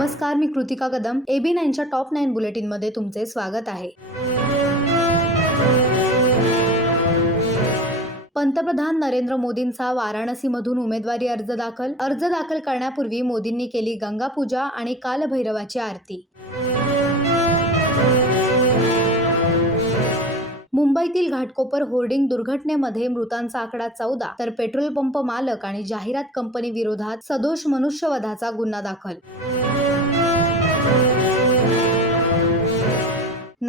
नमस्कार मी कृतिका कदम. एबी नाईनच्या टॉप नाईन बुलेटिनमध्ये तुमचे स्वागत आहे. पंतप्रधान नरेंद्र मोदींचा वाराणसीमधून उमेदवारी अर्ज दाखल. अर्ज दाखल करण्यापूर्वी मोदींनी केली गंगा पूजा आणि कालभैरवाची आरती. मुंबईतील घाटकोपर होर्डिंग दुर्घटनेमध्ये मृतांचा आकडा चौदा तर पेट्रोल पंप मालक आणि जाहिरात कंपनी विरोधात सदोष मनुष्यवधाचा गुन्हा दाखल.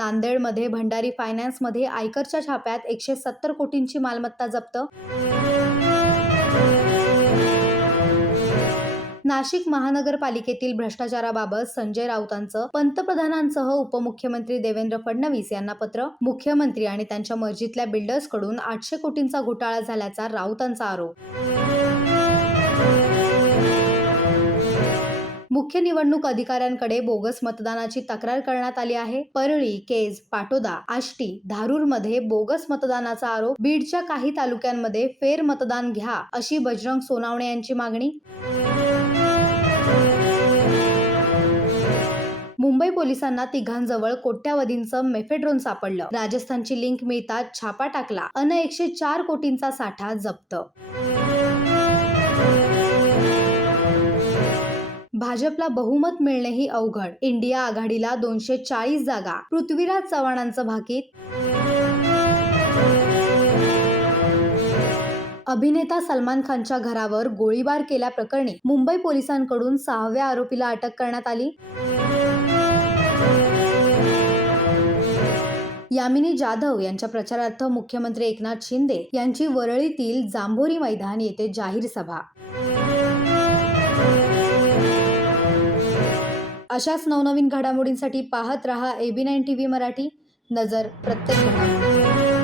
नांदेडमध्ये भंडारी फायनान्समध्ये आयकरच्या छाप्यात एकशे सत्तर कोटींची मालमत्ता जप्त. नाशिक महानगरपालिकेतील भ्रष्टाचाराबाबत संजय राऊतांचं पंतप्रधानांसह उपमुख्यमंत्री देवेंद्र फडणवीस यांना पत्र. मुख्यमंत्री आणि त्यांच्या मर्जीतल्या बिल्डर्सकडून आठशे कोटींचा घोटाळा झाल्याचा राऊतांचा आरोप. मुख्य निवडणूक अधिकाऱ्यांकडे बोगस मतदानाची तक्रार करण्यात आली आहे. परळी केज पाटोदा आष्टी धारूरमध्ये बोगस मतदानाचा आरोप बीडच्या काही तालुक्यांमध्ये फेर मतदान घ्या अशी बजरंग सोनावणे यांची मागणी. मुंबई पोलिसांना तिघांजवळ कोट्यावधींचं मेफेड्रोन सापडलं. राजस्थानची लिंक मिळताच छापा टाकला. अन एकशे चार कोटींचा साठा जप्त. भाजपला बहुमत मिळणेही अवघड. इंडिया आघाडीला दोनशे चाळीस जागा. पृथ्वीराज चव्हाणांचं भाकीत? अभिनेता सलमान खानच्या घरावर गोळीबार केल्याप्रकरणी मुंबई पोलिसांकडून सहाव्या आरोपीला अटक करण्यात आली? यामिनी जाधव यांच्या प्रचारार्थ मुख्यमंत्री एकनाथ शिंदे यांची वरळीतील जांभोरी मैदान येथे जाहीर सभा. अशाच नवनवीन घडामोडींसाठी पाहत रहा AB nine T V Marathi. नजर प्रत्येक